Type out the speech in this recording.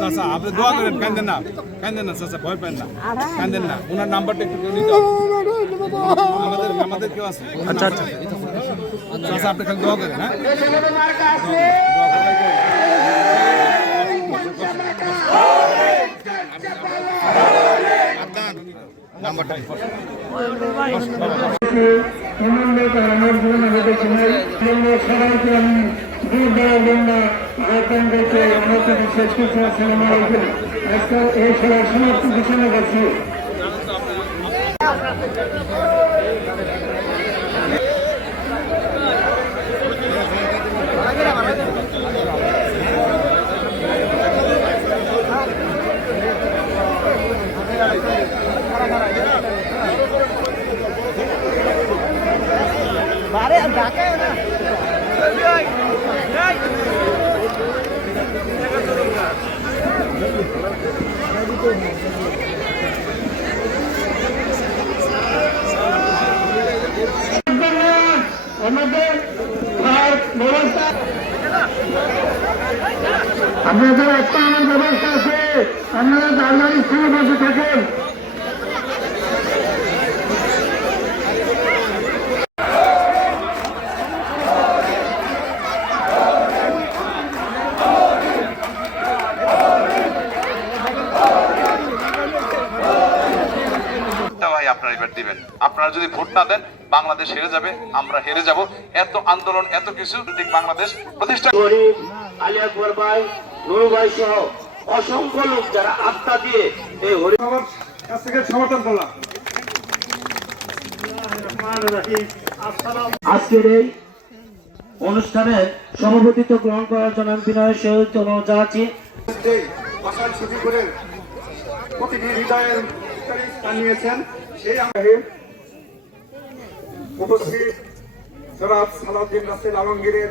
চাচা আপনি দোয়া করেন, কান্দেন না চাচা, ভয় পান না, কান্দেন না। ওনার নাম্বারটা একটু নিতে হবে। আমাদের কেউ আছে? আচ্ছা আচ্ছা চাচা আপনি খালি দোয়া করেন। হ্যাঁ নাম্বারটা সবাইকে আমি ভোট দেওয়ার জন্য আহ্বান করতে আমাকে বিশেষ কিছু আজকে এই সভার সমাপ্তি ঘোষণা করছি। আমাদের ব্যবস্থা আপনাদের একটা আমার ব্যবস্থা আছে, আপনারা দাঁড়িয়ে স্থানে বসে থাকেন। আপনারা এবার দিবেন। আপনারা যদি ভোট না দেন বাংলাদেশ হেরে যাবে, আমরা হেরে যাব। এত আন্দোলন, এত কিছু বাংলাদেশ প্রতিষ্ঠা আলী আকবর ভাই, নুরু ভাই সহ অসংখ্য লোক যারা আস্থা দিয়ে এই কাছ থেকে সমর্থন করলাম। আজকের এই অনুষ্ঠানের সভাপতিত্ব গ্রহণ করার জন্য আমি বিনয়ের সহিত অনুরোধ জানাচ্ছি। প্রতিটি হৃদয়ের স্থান নিয়েছেন সেই উপস্থিত জনাব সালাউদ্দিন রাসেল আলমগীরের